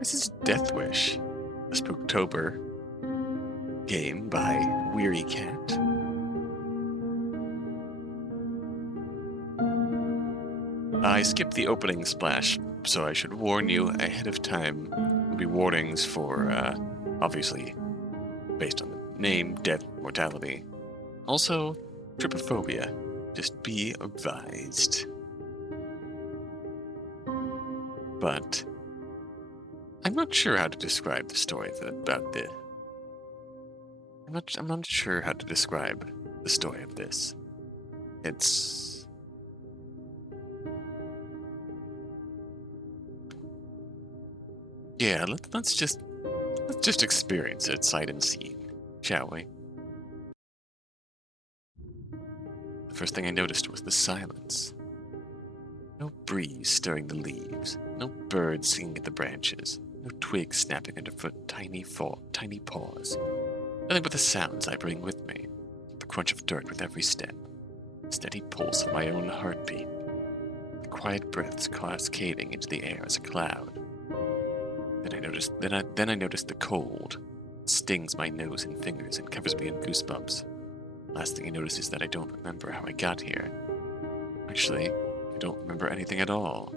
This is Deathwish, a Spooktober game by wearycat. I skipped the opening splash, so I should warn you ahead of time. There'll be warnings for, obviously, based on the name, death, mortality. Also, trypophobia. Just be advised. But I'm not sure how to describe the story about this. I'm not sure how to describe the story of this. It's yeah. Let's just experience it sight unseen, shall we? The first thing I noticed was the silence. No breeze stirring the leaves, no birds singing at the branches, no twigs snapping underfoot, tiny paws. Nothing but the sounds I bring with me, the crunch of dirt with every step, the steady pulse of my own heartbeat, the quiet breaths cascading into the air as a cloud. Then I noticed the cold. It stings my nose and fingers and covers me in goosebumps. Last thing I notice is that I don't remember how I got here. Actually, I don't remember anything at all.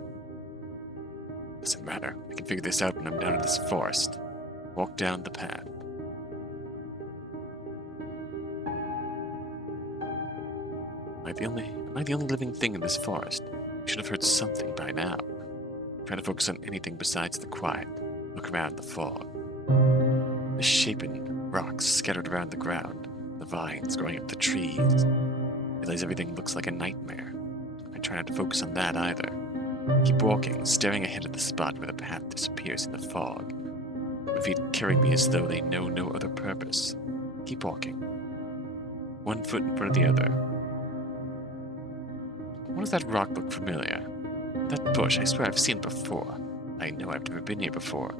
Doesn't matter. I can figure this out when I'm down in this forest. Walk down the path. Am I the only living thing in this forest? I should have heard something by now. Try to focus on anything besides the quiet. Look around the fog. Misshapen rocks scattered around the ground. The vines growing up the trees. Realize everything looks like a nightmare. I try not to focus on that either. Keep walking, staring ahead at the spot where the path disappears in the fog. My feet carry me as though they know no other purpose. Keep walking. One foot in front of the other. Why does that rock look familiar? That bush, I swear I've seen it before. I know I've never been here before.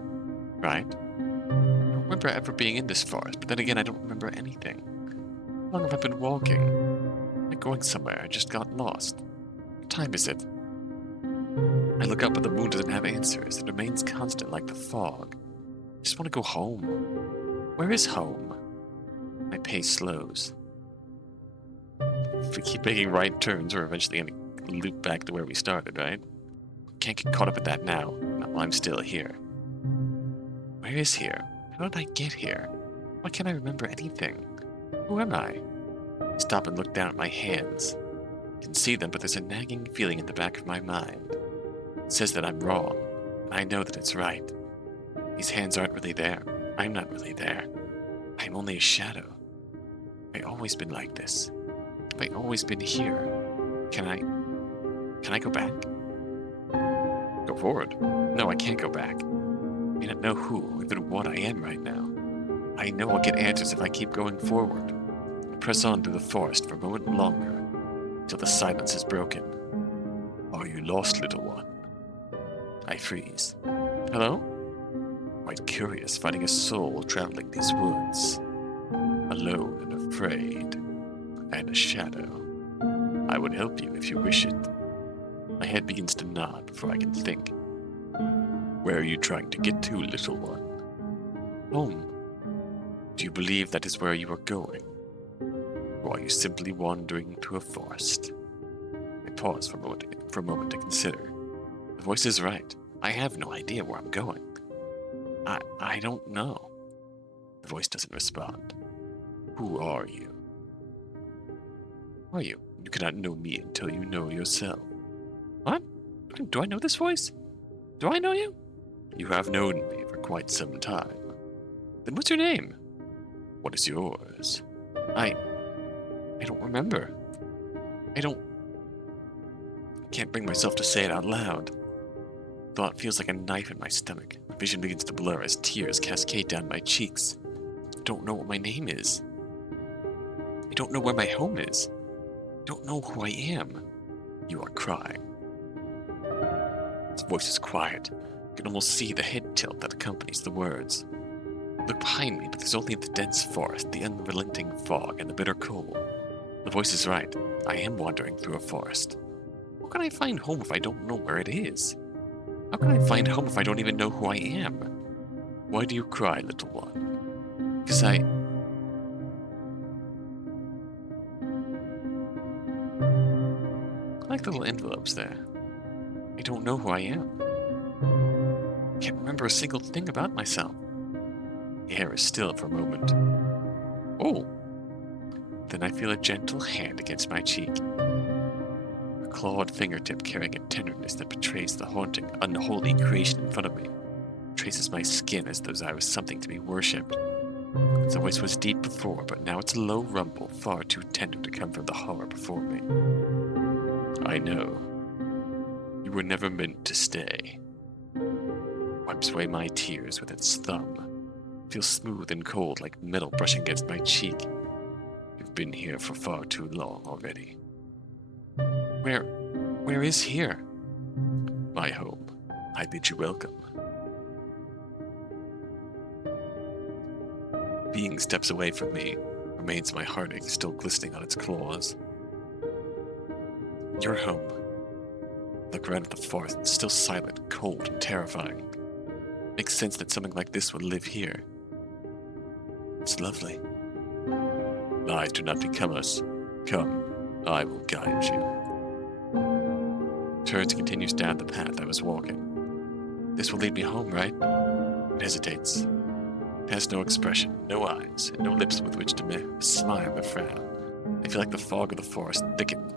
Right? I don't remember ever being in this forest, but then again I don't remember anything. How long have I been walking? Am I going somewhere? I just got lost. What time is it? I look up but the moon doesn't have answers. It remains constant like the fog. I just want to go home. Where is home? My pace slows. If we keep making right turns, we're eventually going to loop back to where we started, right? Can't get caught up at that now. Not while I'm still here. Where is here? How did I get here? Why can't I remember anything? Who am I? I stop and look down at my hands. I can see them, but there's a nagging feeling in the back of my mind. It says that I'm wrong, and I know that it's right. These hands aren't really there. I'm not really there. I'm only a shadow. I've always been like this. I've always been here. Can I go back? Go forward? No, I can't go back. I may not know who or even what I am right now. I know I'll get answers if I keep going forward. I press on through the forest for a moment longer, until the silence is broken. Are you lost, little one? I freeze. Hello? Quite curious, finding a soul traveling these woods. Alone and afraid. And a shadow. I would help you if you wish it. My head begins to nod before I can think. Where are you trying to get to, little one? Home. Do you believe that is where you are going? Or are you simply wandering through a forest? I pause for a moment to consider. The voice is right. I have no idea where I'm going. I don't know. The voice doesn't respond. Who are you? Who are you? You cannot know me until you know yourself. What? Do I know this voice? Do I know you? You have known me for quite some time. Then what's your name? What is yours? I don't remember. I can't bring myself to say it out loud. Thought feels like a knife in my stomach. My vision begins to blur as tears cascade down my cheeks. I don't know what my name is. I don't know where my home is. I don't know who I am. You are crying. His voice is quiet. I can almost see the head tilt that accompanies the words. I look behind me, but there's only the dense forest, the unrelenting fog, and the bitter cold. The voice is right. I am wandering through a forest. How can I find home if I don't know where it is? How can I find home if I don't even know who I am? Why do you cry, little one? Because I like the little envelopes there. I don't know who I am. Can't remember a single thing about myself. The air is still for a moment. Oh! Then I feel a gentle hand against my cheek. A clawed fingertip carrying a tenderness that betrays the haunting, unholy creation in front of me. Traces my skin as though I was something to be worshipped. The voice was deep before, but now it's a low rumble, far too tender to come from the horror before me. I know. You were never meant to stay. Wipes away my tears with its thumb. Feels smooth and cold like metal brushing against my cheek. You've been here for far too long already. Where is here? My home. I bid you welcome. Being steps away from me, remains my heartache still glistening on its claws. Your home. Look around at the forest, it's still silent, cold, and terrifying. Makes sense that something like this would live here. It's lovely. Lies do not become us. Come, I will guide you. Turns and continues down the path I was walking. This will lead me home, right? It hesitates. It has no expression, no eyes, and no lips with which to smile or frown. I feel like the fog of the forest thickened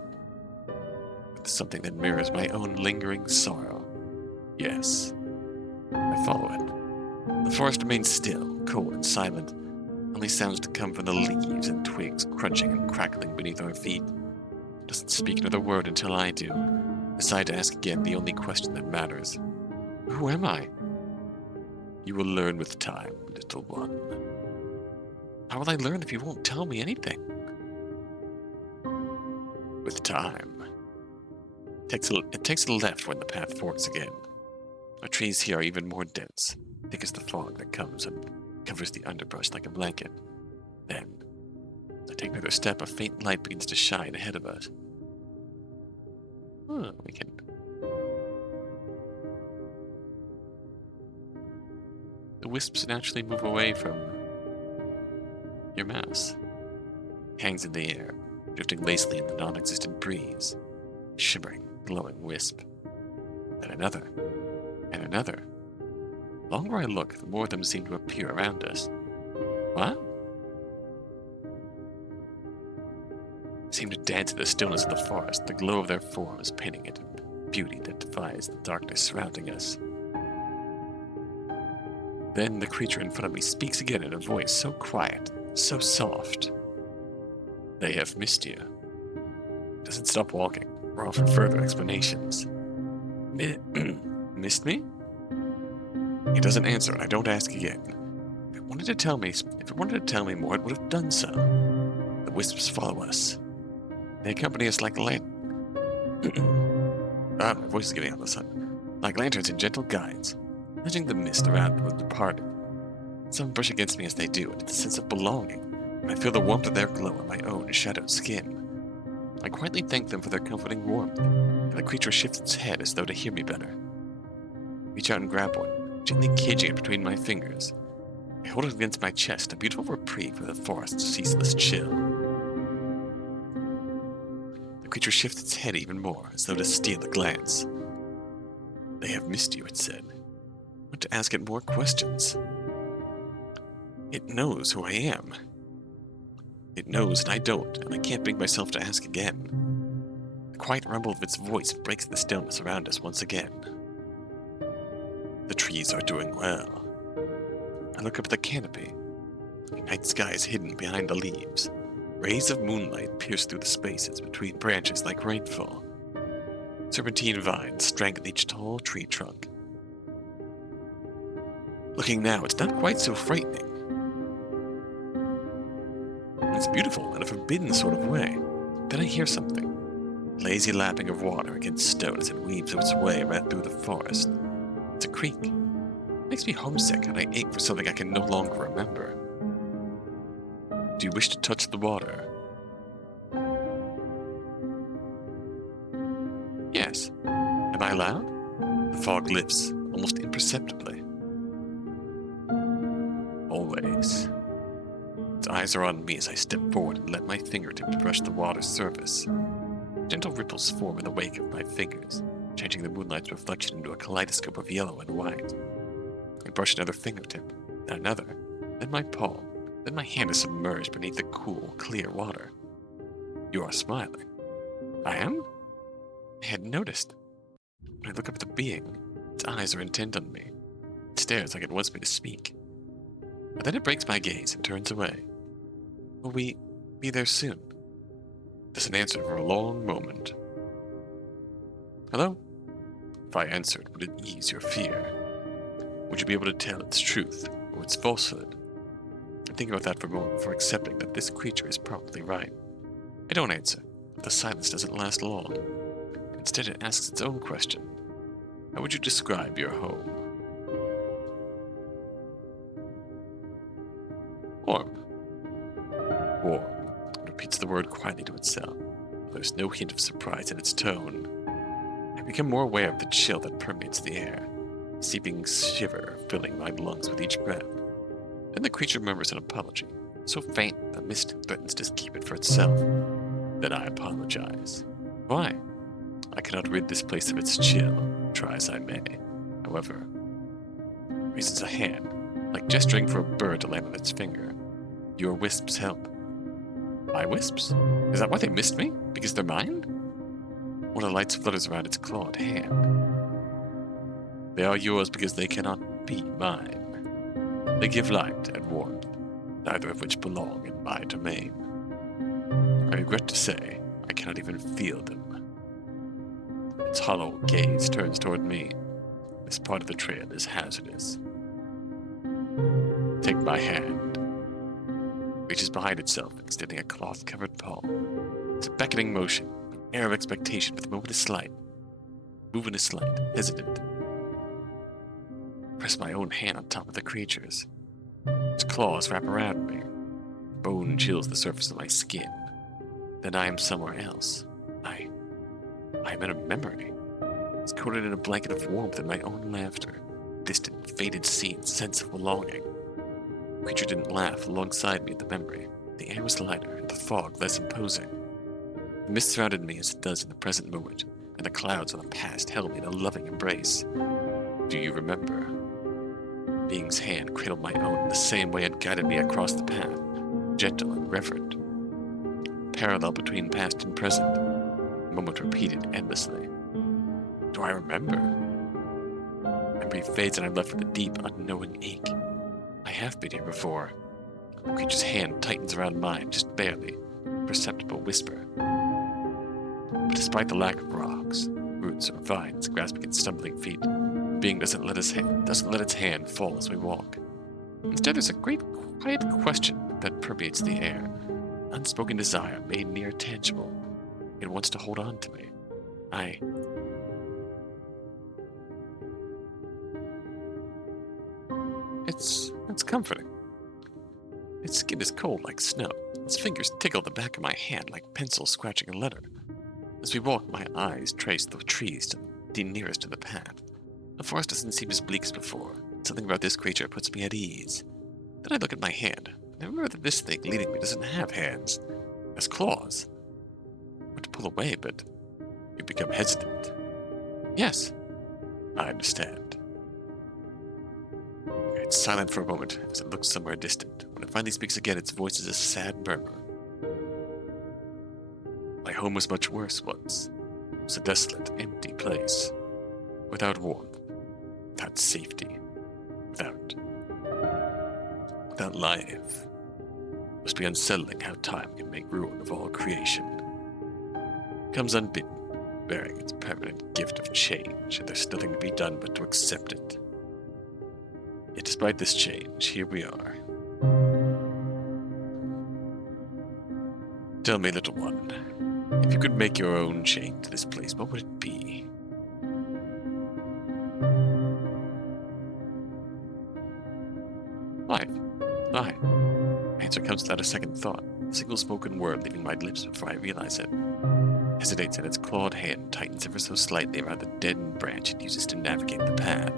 with something that mirrors my own lingering sorrow. Yes, I follow it. The forest remains still, cold and silent. Only sounds to come from the leaves and twigs crunching and crackling beneath our feet. It doesn't speak another word until I do. Decide to ask again the only question that matters. Who am I? You will learn with time, little one. How will I learn if you won't tell me anything? With time. It takes a left when the path forks again. The trees here are even more dense, thick as the fog that comes and covers the underbrush like a blanket. Then, as I take another step, a faint light begins to shine ahead of us. We can... The wisps naturally move away from your mouse. It hangs in the air, drifting lazily in the non-existent breeze. Shimmering, glowing wisp. Then another. And another. The longer I look, the more of them seem to appear around us. What? Seem to dance in the stillness of the forest, the glow of their forms painting it in beauty that defies the darkness surrounding us. Then the creature in front of me speaks again in a voice so quiet, so soft. They have missed you. Doesn't stop walking, or offer further explanations. Missed me? He doesn't answer, and I don't ask again. If it wanted to tell me more, it would have done so. The wisps follow us. They accompany us like my voice is getting on the sun. Like lanterns and gentle guides, nudging the mist around them with departing. Some brush against me as they do, and it's a sense of belonging, and I feel the warmth of their glow on my own shadowed skin. I quietly thank them for their comforting warmth, and the creature shifts its head as though to hear me better. Reach out and grab one, gently caging it between my fingers. I hold it against my chest, a beautiful reprieve for the forest's ceaseless chill. The creature shifts its head even more, as though to steal a glance. They have missed you, it said. I want to ask it more questions. It knows who I am. It knows and I don't, and I can't bring myself to ask again. The quiet rumble of its voice breaks the stillness around us once again. The trees are doing well. I look up at the canopy. The night sky is hidden behind the leaves. Rays of moonlight pierce through the spaces between branches like rainfall. Serpentine vines strangle each tall tree trunk. Looking now, it's not quite so frightening. It's beautiful in a forbidden sort of way. Then I hear something. Lazy lapping of water against stone as it weaves its way right through the forest. It's a creek. It makes me homesick, and I ache for something I can no longer remember. Do you wish to touch the water? Yes. Am I allowed? The fog lifts, almost imperceptibly. Always. Its eyes are on me as I step forward and let my fingertip brush the water's surface. Gentle ripples form in the wake of my fingers, changing the moonlight's reflection into a kaleidoscope of yellow and white. I brush another fingertip, then another, then my palm, then my hand is submerged beneath the cool, clear water. You are smiling. I am? I hadn't noticed. When I look up at the being, its eyes are intent on me. It stares like it wants me to speak. But then it breaks my gaze and turns away. Will we be there soon? Doesn't answer for a long moment. Hello? If I answered, would it ease your fear? Would you be able to tell its truth or its falsehood? I think about that for a moment before accepting that this creature is probably right. I don't answer, but the silence doesn't last long. Instead, it asks its own question. How would you describe your home? Warm. Warm. It repeats the word quietly to itself. There's no hint of surprise in its tone. I become more aware of the chill that permeates the air, a seeping shiver filling my lungs with each breath. Then the creature murmurs an apology, so faint the mist threatens to keep it for itself. Then I apologize. Why? I cannot rid this place of its chill, try as I may. However, it raises a hand, like gesturing for a bird to land on its finger. Your wisps help. My wisps? Is that why they missed me? Because they're mine? One of the lights flutters around its clawed hand. They are yours because they cannot be mine. They give light and warmth, neither of which belong in my domain. I regret to say, I cannot even feel them. Its hollow gaze turns toward me. This part of the trail is hazardous. Take my hand. Reaches behind itself, extending a cloth-covered palm. It's a beckoning motion, an air of expectation, but the moment is slight. Movement is slight, hesitant. Press my own hand on top of the creature's. Its claws wrap around me. Bone chills the surface of my skin. Then I am somewhere else. I am in a memory. It's coated in a blanket of warmth and my own laughter. Distant, faded scenes, sense of belonging. The creature didn't laugh alongside me at the memory. The air was lighter and the fog less imposing. The mist surrounded me as it does in the present moment, and the clouds of the past held me in a loving embrace. Do you remember? The being's hand cradled my own in the same way it guided me across the path, gentle and reverent. Parallel between past and present, the moment repeated endlessly. Do I remember? Memory fades and I'm left with a deep, unknowing ache. I have been here before. The creature's hand tightens around mine, just barely, a perceptible whisper. But despite the lack of rocks, roots, or vines grasping its stumbling feet, the being doesn't let its hand fall as we walk. Instead, there's a great, quiet question that permeates the air. Unspoken desire made near tangible. It wants to hold on to me. It's comforting. Its skin is cold like snow. Its fingers tickle the back of my hand like pencils scratching a letter. As we walk, my eyes trace the trees nearest to the path. The forest doesn't seem as bleak as before. Something about this creature puts me at ease. Then I look at my hand. I remember that this thing leading me doesn't have hands. It has claws. I want to pull away, but you become hesitant. Yes, I understand. It's silent for a moment as it looks somewhere distant. When it finally speaks again, its voice is a sad murmur. My home was much worse once. It was a desolate, empty place. Without warmth, without safety, without life. It must be unsettling how time can make ruin of all creation. It comes unbidden, bearing its permanent gift of change, and there's nothing to be done but to accept it. Yet despite this change, here we are. Tell me, little one, if you could make your own chain to this place, what would it be? Life. Life. My answer comes without a second thought, a single spoken word leaving my lips before I realize it. Hesitates and its clawed hand tightens ever so slightly around the dead and branch it uses to navigate the path.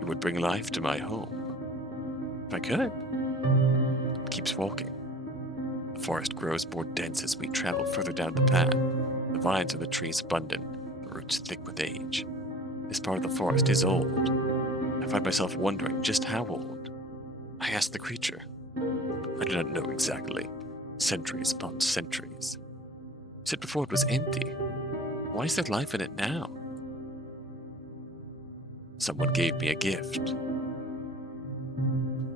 It would bring life to my home. If I could. It keeps walking. The forest grows more dense as we travel further down the path. The vines of the trees abundant, the roots thick with age. This part of the forest is old. I find myself wondering just how old. I ask the creature. I do not know exactly. Centuries upon centuries. You said before it was empty. Why is there life in it now? Someone gave me a gift.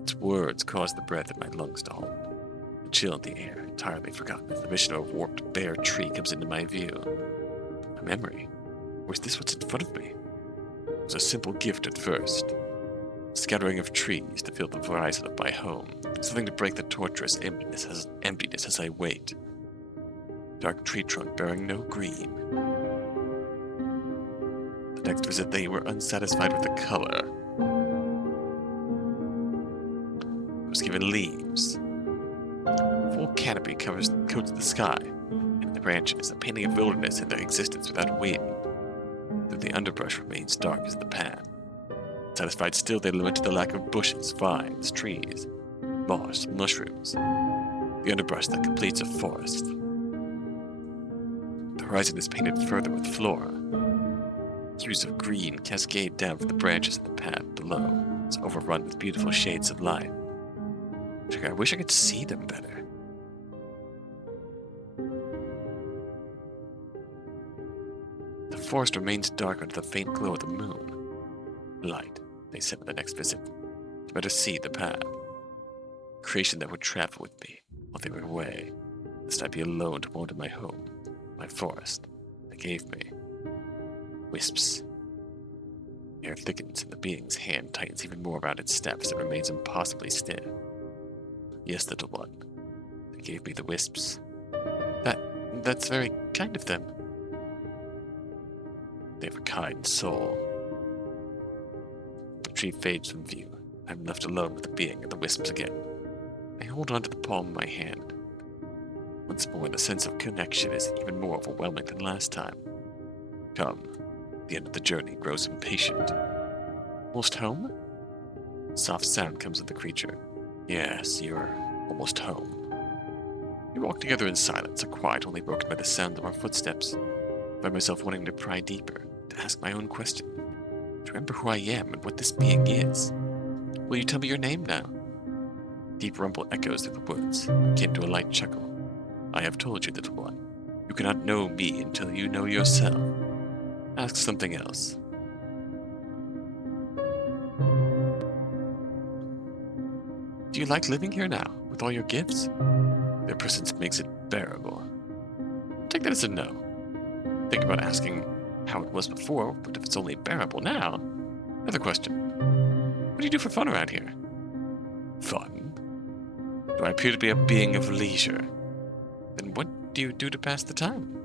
Its words caused the breath in my lungs to halt. The chill in the air, entirely forgotten as the vision of a warped bare tree comes into my view. A memory? Or is this what's in front of me? It was a simple gift at first. A scattering of trees to fill the horizon of my home. Something to break the torturous emptiness as I wait. Dark tree trunk bearing no green. The next visit they were unsatisfied with the color. I was given leaves. A full canopy coats the sky, and the branches, a painting of wilderness and their existence without wind. Though the underbrush remains dark as the path. Satisfied still, they lament the lack of bushes, vines, trees, moss, mushrooms. The underbrush that completes a forest. The horizon is painted further with flora. Hues of green cascade down from the branches of the path below. It's overrun with beautiful shades of light. I wish I could see them better. The forest remains dark under the faint glow of the moon. Light, they said with the next visit, to better see the path. Creation that would travel with me while they were away, lest I be alone to wander my home, my forest, they gave me. Wisps. The air thickens and the being's hand tightens even more around its steps and remains impossibly still. Yes, little one, they gave me the wisps. That's very kind of them. They have a kind soul. The tree fades from view. I'm left alone with the being and the wisps again. I hold on to the palm of my hand. Once more, the sense of connection is even more overwhelming than last time. Come, the end of the journey grows impatient. Almost home? A soft sound comes with the creature. Yes, you're almost home. We walk together in silence, a quiet only broken by the sound of our footsteps. I find myself wanting to pry deeper, to ask my own question, to remember who I am and what this being is. Will you tell me your name now? Deep rumble echoes through the woods, akin to a light chuckle. I have told you, little one. You cannot know me until you know yourself. Ask something else. Do you like living here now, with all your gifts? Their presence makes it bearable. Take that as a no. Think about asking how it was before, but if it's only bearable now... Another question. What do you do for fun around here? Fun? Do I appear to be a being of leisure? Then what do you do to pass the time?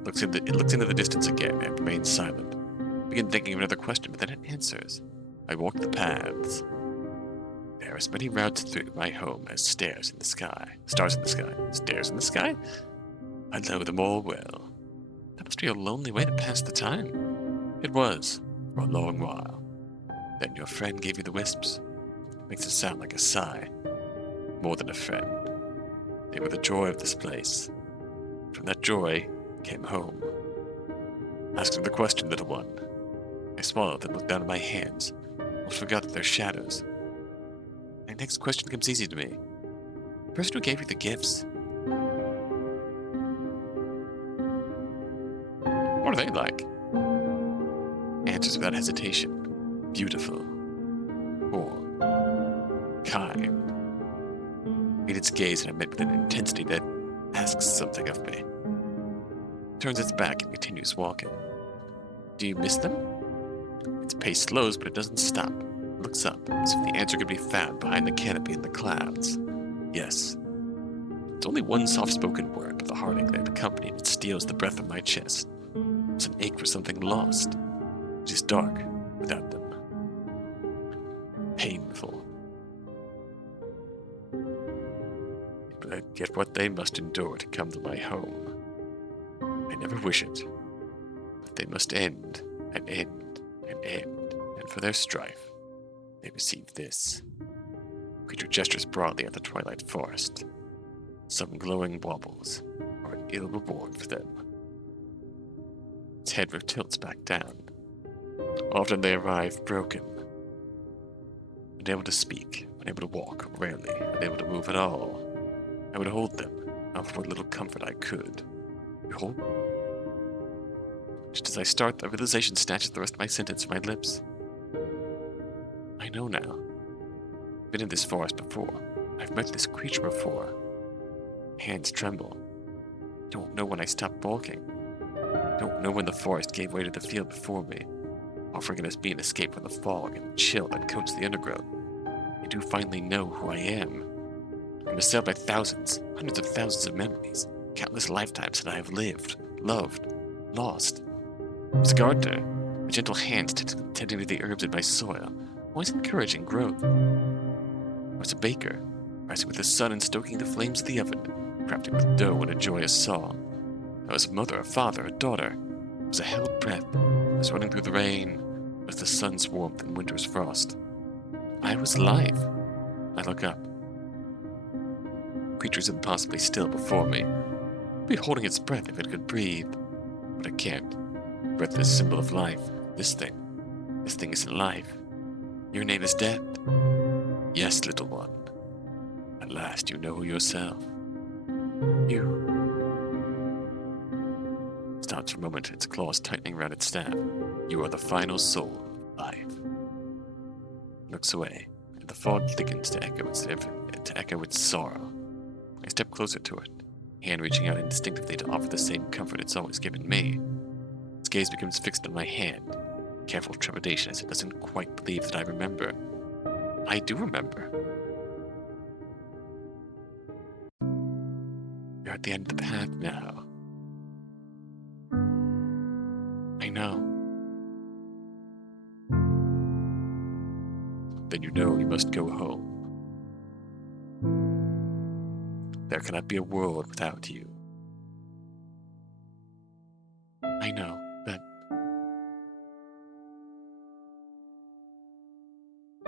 It looks into the distance again and remains silent. I begin thinking of another question, but then it answers. I walk the paths. There are as many routes through my home as stars in the sky. Stars in the sky. Stairs in the sky? I know them all well. That must be a lonely way to pass the time. It was, for a long while. Then your friend gave you the wisps. It makes it sound like a sigh. More than a friend. They were the joy of this place. From that joy came home. Ask them the question, little one. I swallowed and looked down at my hands. Almost forgot that they're shadows. My next question comes easy to me. The person who gave you the gifts. What are they like? Answers without hesitation. Beautiful. Warm. Kind. Meet its gaze and I met with an intensity that asks something of me. It turns its back and continues walking. Do you miss them? Its pace slows, but it doesn't stop. It looks up, as if the answer could be found behind the canopy in the clouds. Yes. It's only one soft-spoken word, but the heartache that accompanied it steals the breath from my chest. It's an ache for something lost. It is dark without them. Painful. But yet what they must endure to come to my home. I never wish it, but they must end An end, an end. And for their strife, they receive this. Creature gestures broadly at the twilight forest. Some glowing wobbles are an ill reward for them. Its head tilts back down. Often they arrive broken, unable to speak, unable to walk, rarely, unable to move at all. I would hold them, offer what little comfort I could. You hold? Just as I start, the realization snatches the rest of my sentence from my lips. I know now. I've been in this forest before. I've met this creature before. Hands tremble. Don't know when I stopped barking. Don't know when the forest gave way to the field before me, offering us me an escape from the fog and chill that coats the undergrowth. I do finally know who I am. I'm assailed by thousands, hundreds of thousands of memories, countless lifetimes that I have lived, loved, lost. I was a gardener, with gentle hands tending to the herbs in my soil, always encouraging growth. I was a baker, rising with the sun and stoking the flames of the oven, crafting with dough and a joyous song. I was a mother, a father, a daughter. I was a held breath. I was running through the rain. I was the sun's warmth and winter's frost. I was alive. I look up. Creature's impossibly still before me. I'd be holding its breath if it could breathe. But I can't. Breath is a symbol of life. This thing isn't life. Your name is death. Yes, little one. At last you know yourself. You. Stops for a moment, its claws tightening around its staff. You are the final soul of life. Looks away, and the fog thickens to echo its sorrow. I step closer to it, hand reaching out instinctively to offer the same comfort it's always given me. Its gaze becomes fixed on my hand, careful trepidation as it doesn't quite believe that I remember. I do remember. You're at the end of the path now. I know. Then you know you must go home. There cannot be a world without you. I know, but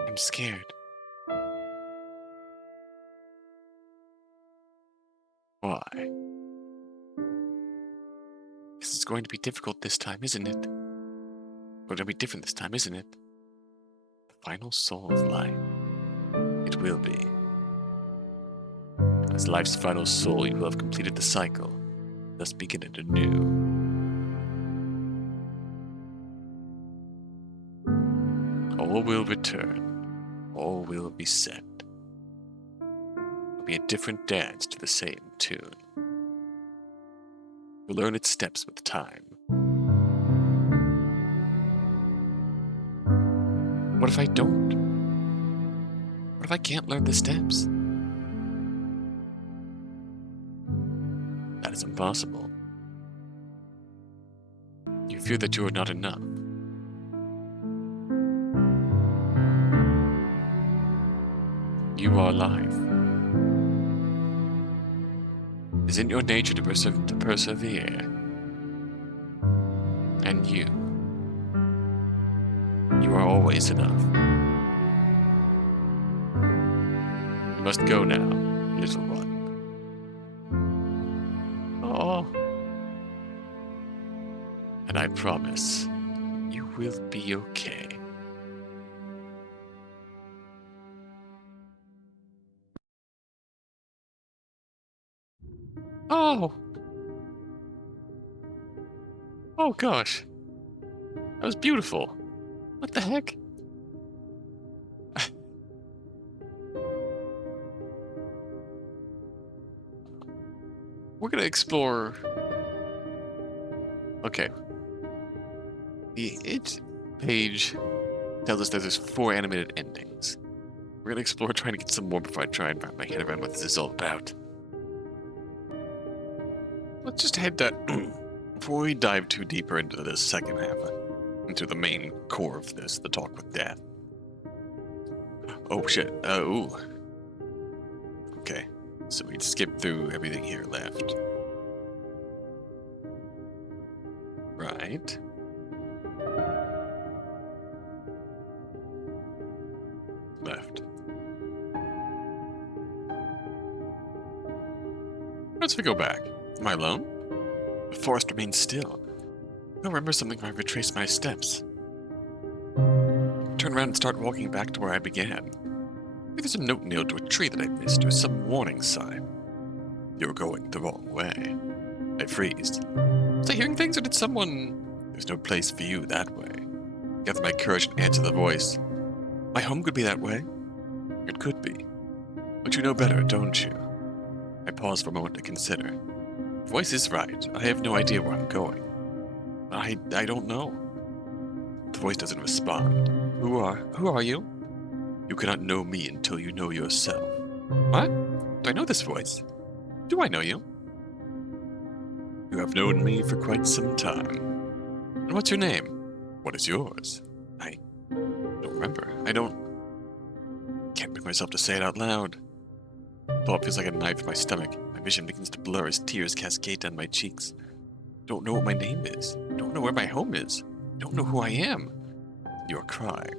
I'm scared. Why? This is going to be difficult this time, isn't it? Or it'll be different this time, isn't it? The final soul of life. It will be. As life's final soul, you will have completed the cycle, thus begin it anew. All will return. All will be set. It'll be a different dance to the same tune. You'll learn its steps with time. What if I don't? What if I can't learn the steps? That is impossible. You fear that you are not enough. You are life. It is in your nature to persevere. And you are always enough. You must go now, little one. Oh. And I promise, you will be okay. Oh! Oh gosh. That was beautiful. What the heck? We're gonna explore... Okay. The It page tells us that there's 4 animated endings. We're gonna explore trying to get some more before I try and wrap my head around what this is all about. Let's just head that... Before we dive too deeper into this second half, into the main core of this, the talk with death. Oh shit, ooh. Okay, so we'd skip through everything here left. Right. left. Let's go back. Am I alone? The forest remains still. I remember something when I retrace my steps. Turn around and start walking back to where I began. Maybe there's a note nailed to a tree that I missed, or some warning sign. You're going the wrong way. I freeze. Was I hearing things, or did someone... There's no place for you that way. Gather my courage and answer the voice. My home could be that way. It could be. But you know better, don't you? I pause for a moment to consider. The voice is right. I have no idea where I'm going. I don't know. The voice doesn't respond. Who are you? You cannot know me until you know yourself. What? Do I know this voice? Do I know you? You have known me for quite some time. And what's your name? What is yours? I don't remember. Can't bring myself to say it out loud. Thought feels like a knife in my stomach. My vision begins to blur as tears cascade down my cheeks. Don't know what my name is. Don't know where my home is. Don't know who I am. You're crying.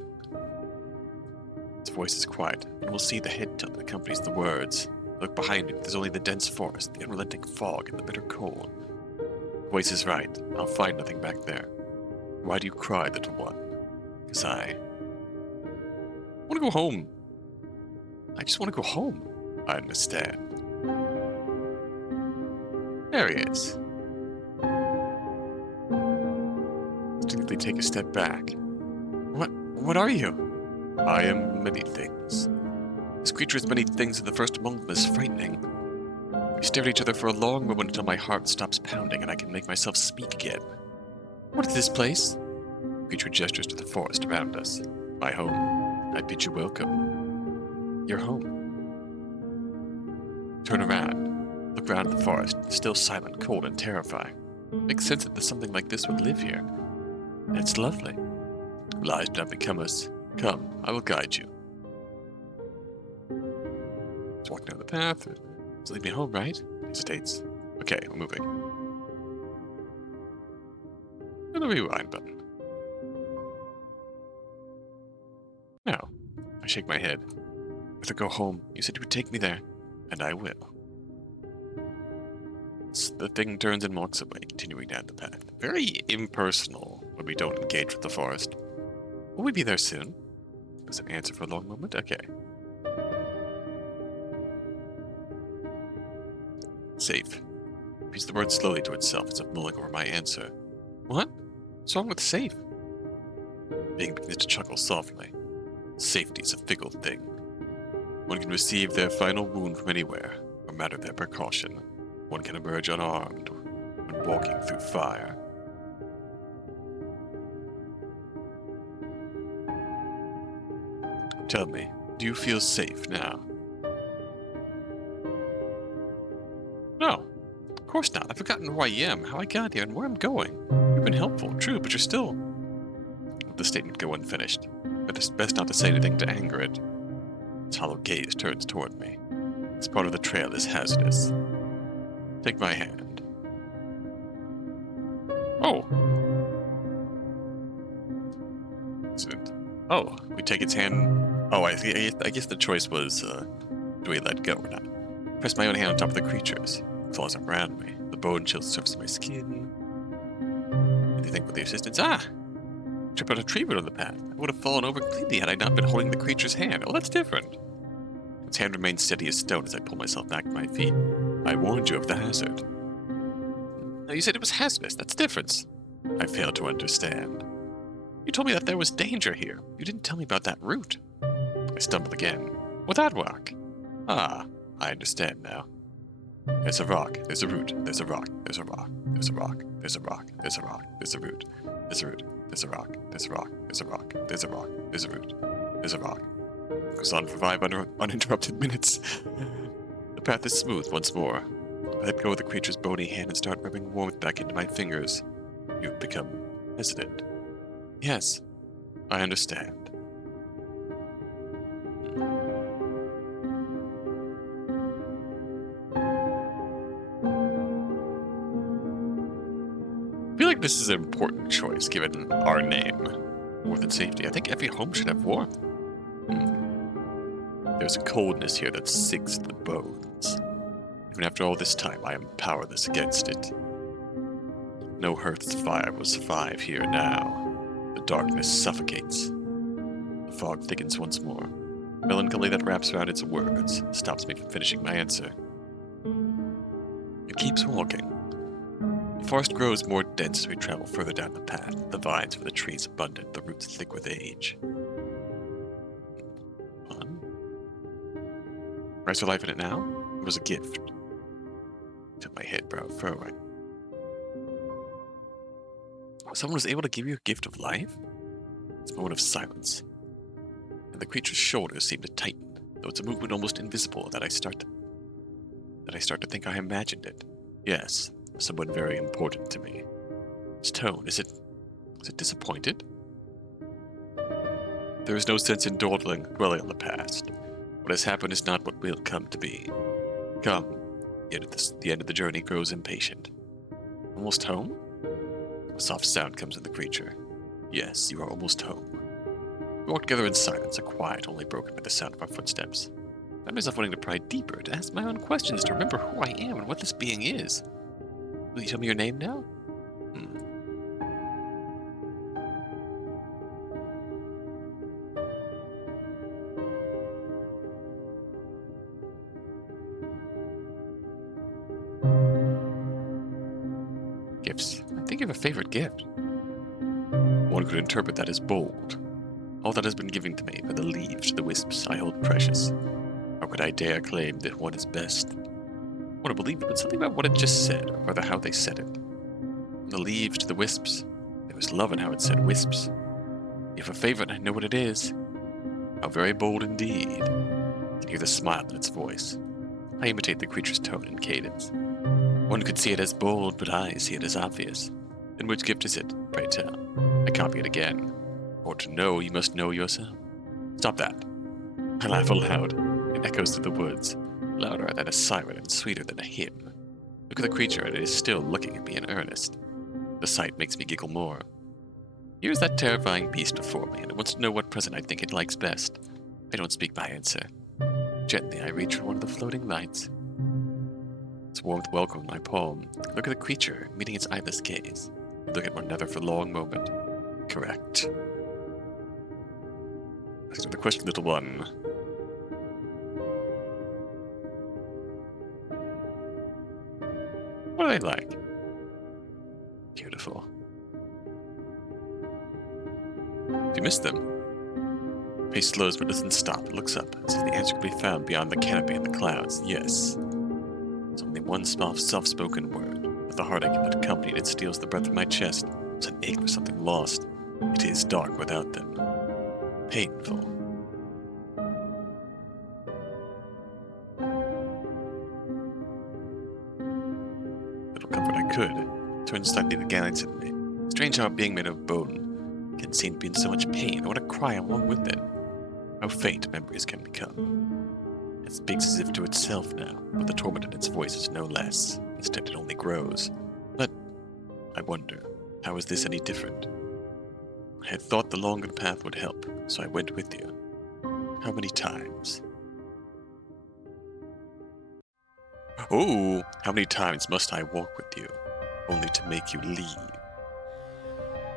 His voice is quiet, and we'll see the head tilt that accompanies the words. I look behind me, there's only the dense forest, the unrelenting fog, and the bitter cold. The voice is right. I'll find nothing back there. Why do you cry, little one? Because I want to go home. I just want to go home. I understand. There he is. Instinctively take a step back. What are you? I am many things. This creature is many things, and the first among them is frightening. We stare at each other for a long moment until my heart stops pounding and I can make myself speak again. What is this place? The creature gestures to the forest around us. My home. I bid you welcome. Your home. Turn around. Look around at the forest. It's still silent, cold, and terrifying. Makes sense that something like this would live here. And it's lovely. Lies do not become us. Come, I will guide you. Let's walk down the path. It's lead me home, right? Hesitates. Okay, we're moving. And the rewind button. No. I shake my head. If I go home, you said you would take me there. And I will. The thing turns and walks away, continuing down the path. Very impersonal when we don't engage with the forest. Will we be there soon? Does it answer for a long moment? Okay. Safe. Repeats the word slowly to itself as if mulling over my answer. What? What's wrong with safe? Being begins to chuckle softly. Safety is a fickle thing. One can receive their final wound from anywhere, no matter their precaution. One can emerge unarmed when walking through fire. Tell me, do you feel safe now? No, of course not. I've forgotten who I am, how I got here, and where I'm going. You've been helpful, true, but you're still... Let the statement go unfinished. But it's best not to say anything to anger it. Its hollow gaze turns toward me. This part of the trail is hazardous. Take my hand. Oh. Incident. Oh, we take its hand. Oh, I guess the choice was, do we let go or not? Press my own hand on top of the creature's. It falls up around me. The bone chills the surface of my skin. Anything with the assistance? Ah! Trip out a tree root on the path. I would have fallen over completely had I not been holding the creature's hand. Oh, that's different. Its hand remains steady as stone as I pull myself back to my feet. I warned you of the hazard. No, you said it was hazardous. That's the difference. I fail to understand. You told me that there was danger here. You didn't tell me about that root. I stumbled again. What that rock? Ah, I understand now. There's a rock. There's a root. There's a rock. There's a rock. There's a rock. There's a rock. There's a rock. There's a root. There's a root. There's a rock. There's a rock. There's a rock. There's a rock. There's a root. There's a rock. It goes on for 5 uninterrupted minutes. The path is smooth once more. I let go of the creature's bony hand and start rubbing warmth back into my fingers. You've become hesitant. Yes, I understand. I feel like this is an important choice given our name. More than safety. I think every home should have warmth. There's a coldness here that sinks to the bones. Even after all this time, I am powerless against it. No hearth's fire will survive here now. The darkness suffocates. The fog thickens once more. Melancholy that wraps around its words stops me from finishing my answer. It keeps walking. The forest grows more dense as we travel further down the path. The vines for the trees abundant, the roots thick with age. Fun. Rest of life in it now? It was a gift. Took my head brow furrowing. Someone was able to give you a gift of life? It's a moment of silence. And the creature's shoulders seem to tighten, though it's a movement almost invisible that I start to think I imagined it. Yes, someone very important to me. Its tone, is it disappointed? There is no sense in dawdling on the past. What has happened is not what will come to be. Come. The end of the journey grows impatient. Almost home? A soft sound comes in the creature. Yes, you are almost home. We walk together in silence, a quiet only broken by the sound of our footsteps. I find myself wanting to pry deeper, to ask my own questions, to remember who I am and what this being is. Will you tell me your name now? Gifts. I think you have a favorite gift. One could interpret that as bold. All that has been given to me, by the leaves to the wisps, I hold precious. How could I dare claim that one is best? I want to believe it, but something about what it just said, or rather how they said it. From the leaves to the wisps, there was love in how it said wisps. You have a favorite, I know what it is. How very bold indeed. You can hear the smile in its voice. I imitate the creature's tone and cadence. One could see it as bold, but I see it as obvious. Then which gift is it, pray tell? I copy it again. Or to know, you must know yourself. Stop that. I laugh aloud. It echoes through the woods, louder than a siren and sweeter than a hymn. Look at the creature, and it is still looking at me in earnest. The sight makes me giggle more. Here's that terrifying beast before me, and it wants to know what present I think it likes best. I don't speak my answer. Gently, I reach for one of the floating lights. Its warmth welcomes my palm. Look at the creature, meeting its eyeless gaze. We look at one another for a long moment. Correct. Answer the question, little one. What are they like? Beautiful. Do you miss them? Pace slows but doesn't stop. It looks up, as if the answer could be found beyond the canopy and the clouds. Yes. It's only one small, soft-spoken word. With the heartache that accompanied it steals the breath of my chest. It's an ache for something lost. It is dark without them. Painful. Little comfort I could. Turned slightly to glance at me. Strange how a being made of bone can seem to be in so much pain. I want to cry along with it. How faint memories can become. It speaks as if to itself now, but the torment in its voice is no less. Instead, it only grows. But I wonder, how is this any different? I had thought the longer path would help, so I went with you. How many times? Oh, how many times must I walk with you, only to make you leave?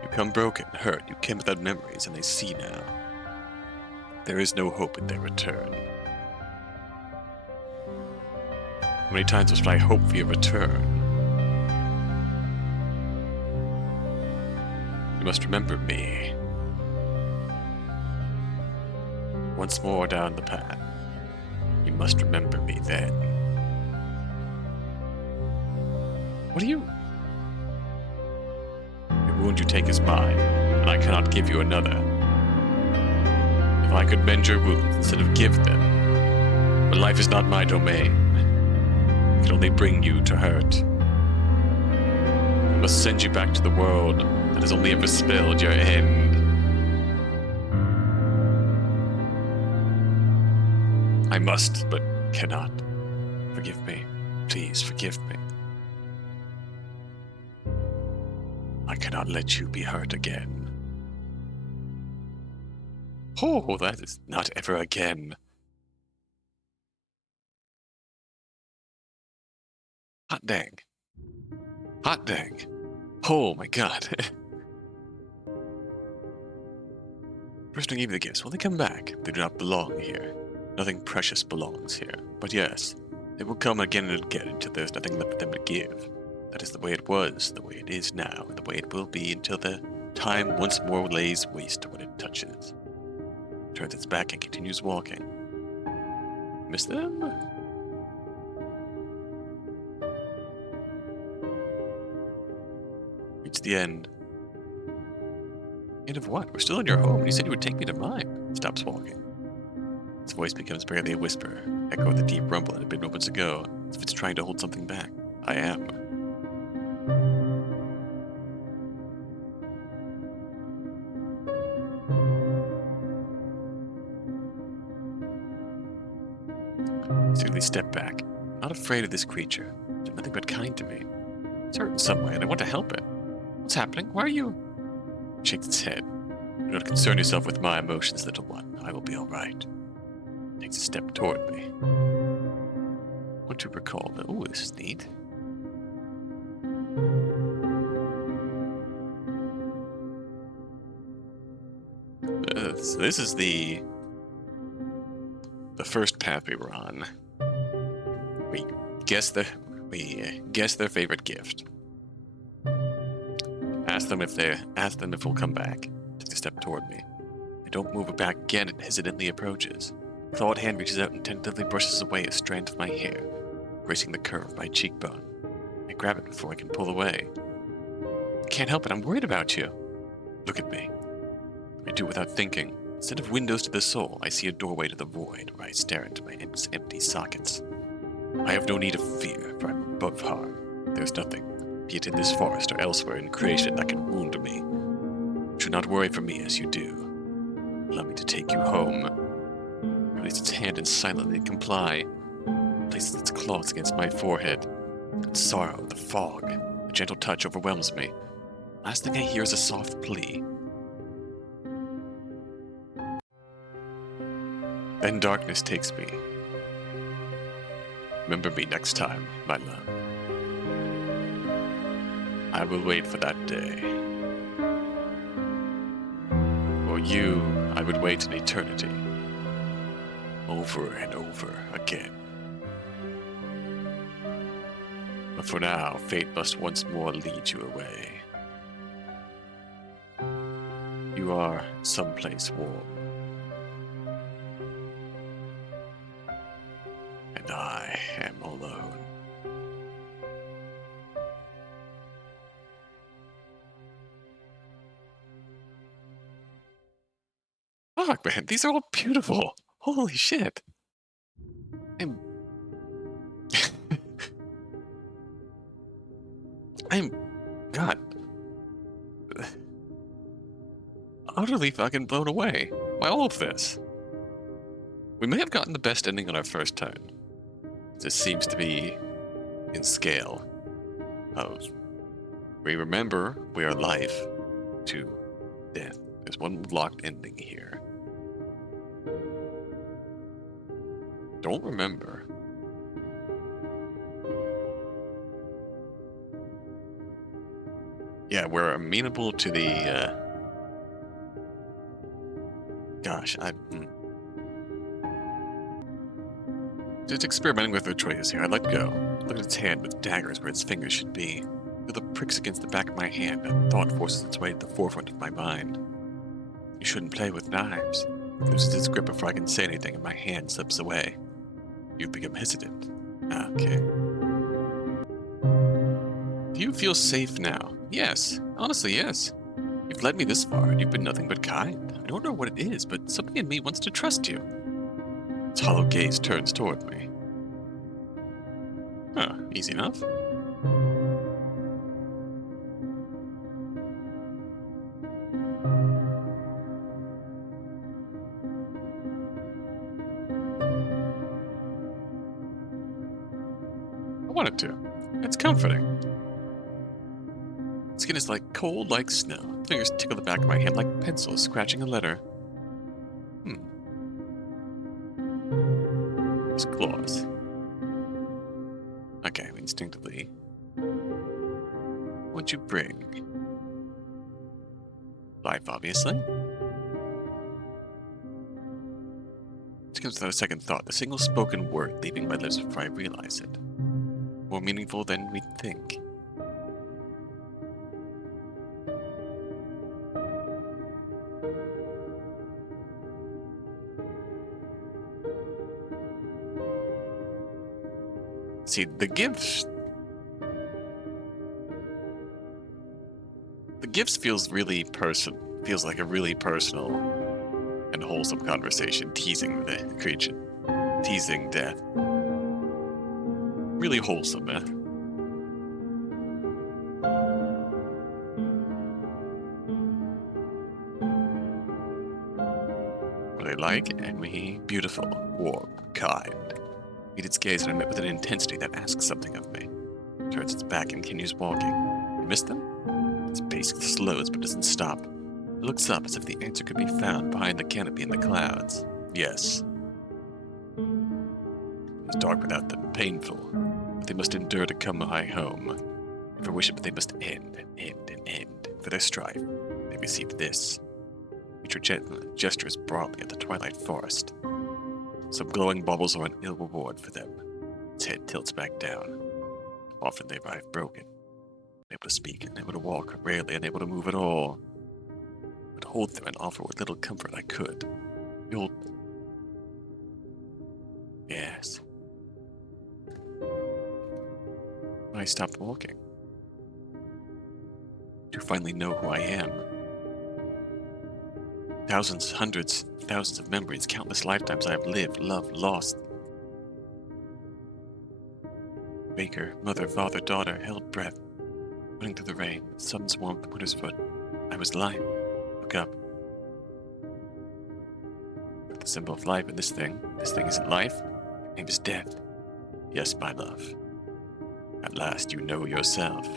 You come broken, hurt, you came without memories, and I see now. There is no hope in their return. How many times must I hope for your return? You must remember me. Once more down the path. You must remember me then. What are you? The wound you take is mine, and I cannot give you another. If I could mend your wounds instead of give them, but life is not my domain. I can only bring you to hurt. I must send you back to the world that has only ever spelled your end. I must, but cannot. Forgive me. Please forgive me. I cannot let you be hurt again. Oh, that is not ever again. Hot dang. Hot dang. Oh my god. Person who gave me the gifts, will they come back? They do not belong here. Nothing precious belongs here. But yes, they will come again and again until there's nothing left for them to give. That is the way it was, the way it is now, and the way it will be until the time once more lays waste to what it touches. Turns its back and continues walking. Miss them? Reach the end. End of what? We're still in your home. You said you would take me to mine. Stops walking. Its voice becomes barely a whisper, echo of the deep rumble it had been moments ago, as if it's trying to hold something back. I am. Suddenly step back. I'm not afraid of this creature. It's nothing but kind to me. It's hurt in some way, and I want to help it. What's happening? Why are you... Shakes its head. Do not concern yourself with my emotions, little one. I will be all right. Takes a step toward me. Want to recall that... Ooh, this is neat. So this is the first path we were on. We guess their favorite gift. Ask them if we'll come back. Take a step toward me. I don't move it back again. It hesitantly approaches. Clawed hand reaches out and tentatively brushes away a strand of my hair, gracing the curve of my cheekbone. I grab it before I can pull away. I can't help it. I'm worried about you. Look at me. I do without thinking. Instead of windows to the soul, I see a doorway to the void where I stare into my empty sockets. I have no need of fear, for I'm above harm. There's nothing, be it in this forest or elsewhere in creation, that can wound me. You should not worry for me as you do. Allow me to take you home. Release its hand and silently comply. Places its claws against my forehead. Its sorrow, the fog, a gentle touch overwhelms me. Last thing I hear is a soft plea. Then darkness takes me. Remember me next time, my love. I will wait for that day. For you, I would wait an eternity. Over and over again. But for now, fate must once more lead you away. You are someplace warm. And I am alone. Fuck, man, these are all beautiful. Holy shit. I'm God, utterly fucking blown away by all of this. We may have gotten the best ending on our first turn. This seems to be in scale. We remember we are life to death. There's one locked ending here. Don't remember. Yeah, we're amenable to the, Just experimenting with their choices here. I'd like to go. Look at its hand with daggers where its fingers should be. Feel the pricks against the back of my hand. A thought forces its way to the forefront of my mind. You shouldn't play with knives. It loses its grip before I can say anything and my hand slips away. You've become hesitant. Okay. Do you feel safe now? Yes. Honestly, yes. You've led me this far and you've been nothing but kind. I don't know what it is, but something in me wants to trust you. Its hollow gaze turns toward me. Huh, easy enough. I wanted to. It's comforting. Skin is like cold like snow. Fingers tickle the back of my hand like pencils scratching a letter. It's claws. Okay, we can instinctively. What'd you bring? Life, obviously. It comes without a second thought, the single spoken word leaving my lips before I realize it. More meaningful than we'd think. See, the gifts feels really feels like a really personal and wholesome conversation, teasing the creature, teasing death. Really wholesome, man. What I like, and we beautiful, warm, kind. Meet its gaze and I met with an intensity that asks something of me. Turns its back and continues walking. You missed them? Its pace slows but doesn't stop. It looks up as if the answer could be found behind the canopy in the clouds. Yes. It is dark without them, painful, but they must endure to come my home. Never wish it, but they must end and end and end. For their strife, they receive this. Creature gestures broadly at the twilight forest. Some glowing baubles are an ill reward for them. Its head tilts back down. Often they arrive broken, unable to speak, unable to walk, rarely unable to move at all. I would hold them and offer what little comfort I could. You'll... Yes. I stopped walking. You finally know who I am. Thousands, hundreds, thousands of memories, countless lifetimes I have lived, loved, lost. Baker, mother, father, daughter, held breath, running through the rain, sun's warmth, winter's foot. I was life. Look up. The symbol of life in this thing. This thing isn't life. Its name is death. Yes, my love. At last you know yourself.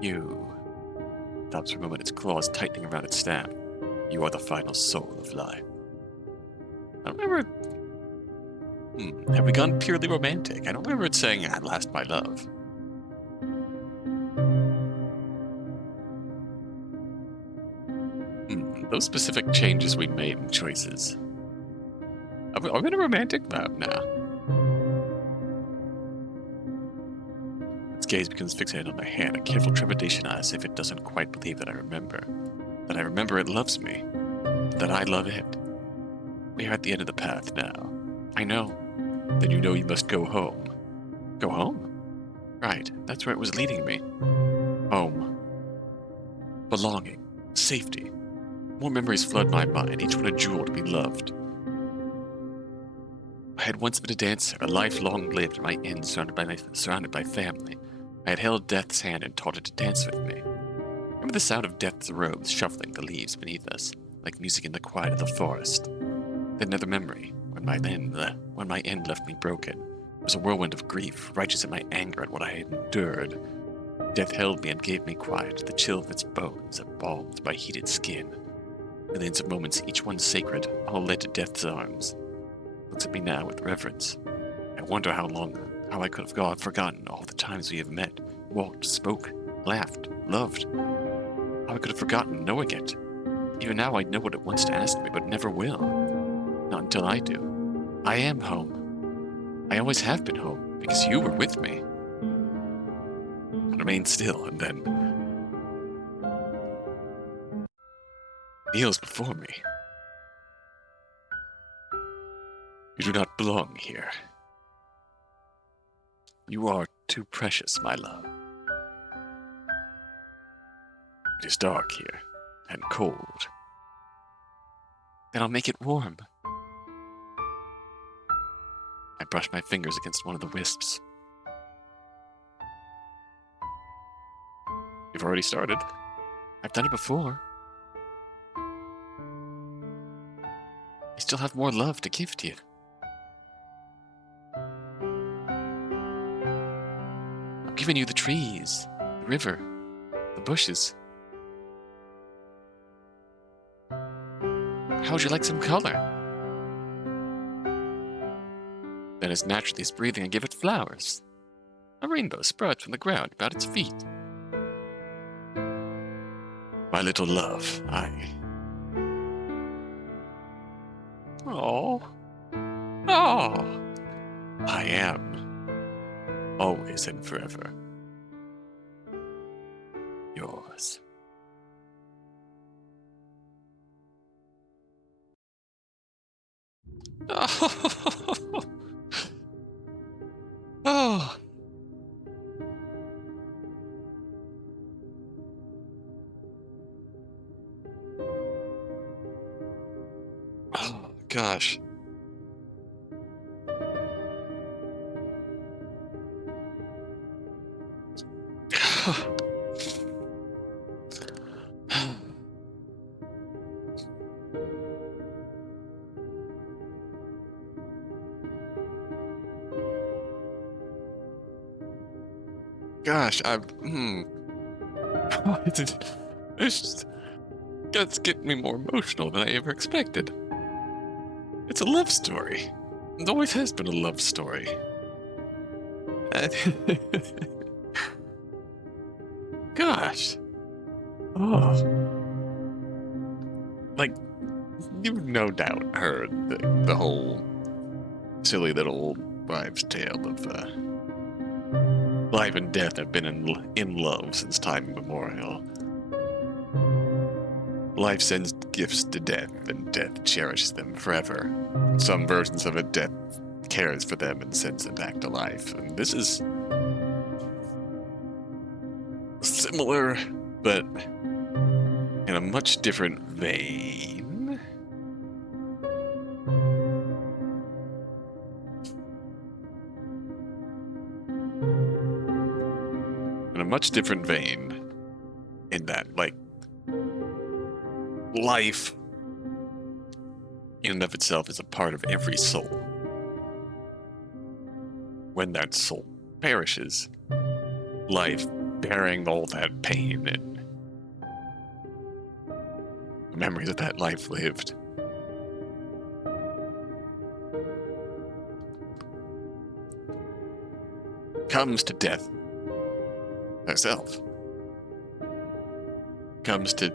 You. Stops for a moment, its claws tightening around its staff. You are the final soul of life. I don't remember... Have we gone purely romantic? I don't remember it saying, at last, my love. Those specific changes we made and choices. Are we in a romantic mode now? Its gaze becomes fixated on my hand, a careful trepidation as if it doesn't quite believe that I remember. That I remember it loves me. That I love it. We are at the end of the path now. I know. Then you know you must go home. Go home? Right, that's where it was leading me. Home. Belonging. Safety. More memories flood my mind, each one a jewel to be loved. I had once been a dancer, a life long lived at my end surrounded by family. I had held death's hand and taught it to dance with me. Remember the sound of death's robes shuffling the leaves beneath us, like music in the quiet of the forest. Then another memory, when my end left me broken. It was a whirlwind of grief, righteous in my anger at what I had endured. Death held me and gave me quiet, the chill of its bones, embalmed by heated skin. Millions of moments, each one sacred, all led to death's arms. Looks at me now with reverence. I wonder how I could have forgotten all the times we have met, walked, spoke, laughed, loved. How I could have forgotten knowing it. Even now I know what it wants to ask me, but never will. Not until I do. I am home. I always have been home, because you were with me. I remain still, and then... kneels before me. You do not belong here. You are too precious, my love. It is dark here, and cold. Then I'll make it warm. I brush my fingers against one of the wisps. You've already started. I've done it before. I still have more love to give to you. I'm giving you the trees, the river, the bushes. How would you like some color? Then as naturally as breathing, I give it flowers. A rainbow sprouts from the ground about its feet. My little love, Oh. Oh. I am. Always and forever. Yours. Oh. Oh. Oh, gosh. Gosh, it's that's getting me more emotional than I ever expected. It's a love story. It always has been a love story. Gosh. Oh. Like, you've no doubt heard the whole silly little wives' tale of life and death have been in love since time immemorial. Life sends gifts to death, and death cherishes them forever. Some versions of it, death cares for them and sends them back to life. And this is similar, but in a much different vein. In a much different vein, in that, like, life in and of itself is a part of every soul. When that soul perishes, life bearing all that pain and memories of that life lived comes to death herself, comes to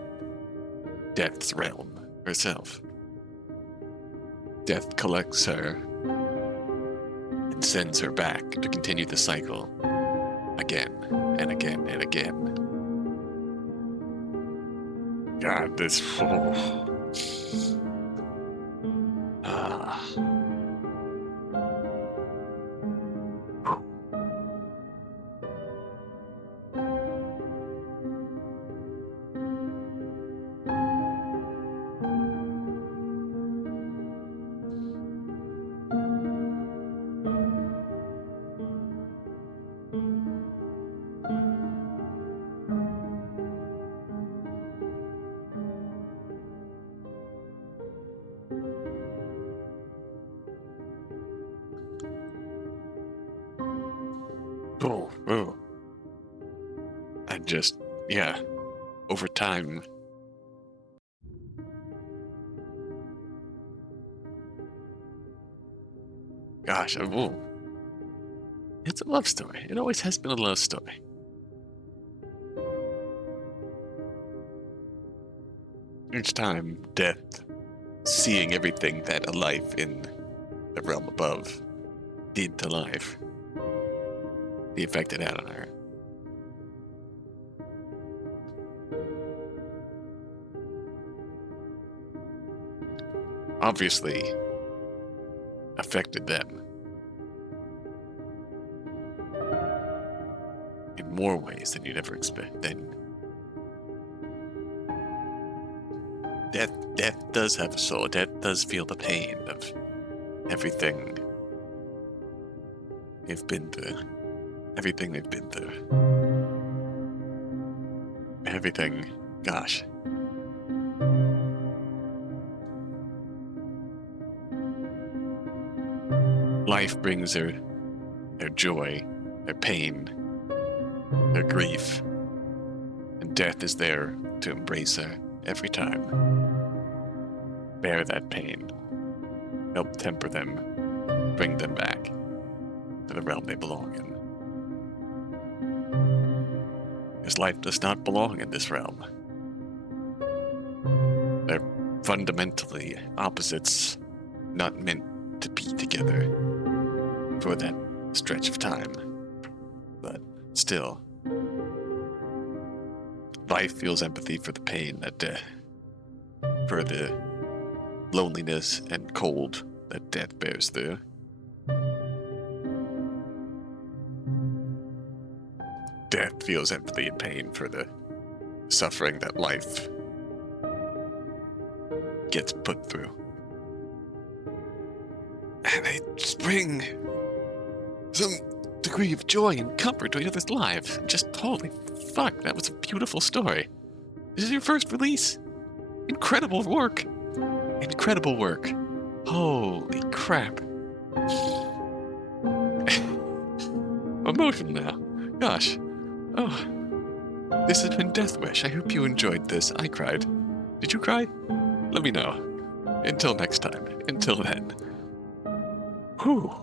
death's realm herself. Death collects her and sends her back to continue the cycle again and again and again. God, this. Oh. Ah. Oh, oh. And just, yeah, over time. Gosh, oh. It's a love story. It always has been a love story. Each time, death, seeing everything that a life in the realm above did to life, the effect it had on her. Obviously affected them in more ways than you'd ever expect. Death does have a soul. Death does feel the pain of everything they've been through. Everything they've been through. Everything. Gosh. Life brings their joy, their pain, their grief, and death is there to embrace her every time. Bear that pain, help temper them, bring them back to the realm they belong in. His life does not belong in this realm. They're fundamentally opposites, not meant to be together for that stretch of time. But still, life feels empathy for the pain that, for the loneliness and cold that death bears through. Death feels empathy and pain for the suffering that life gets put through. And they bring some degree of joy and comfort to each other's lives. Just holy fuck, that was a beautiful story. This is your first release. Incredible work. Incredible work. Holy crap. Emotion now. Gosh. Oh. This has been Deathwish. I hope you enjoyed this. I cried. Did you cry? Let me know. Until next time. Until then. Whew.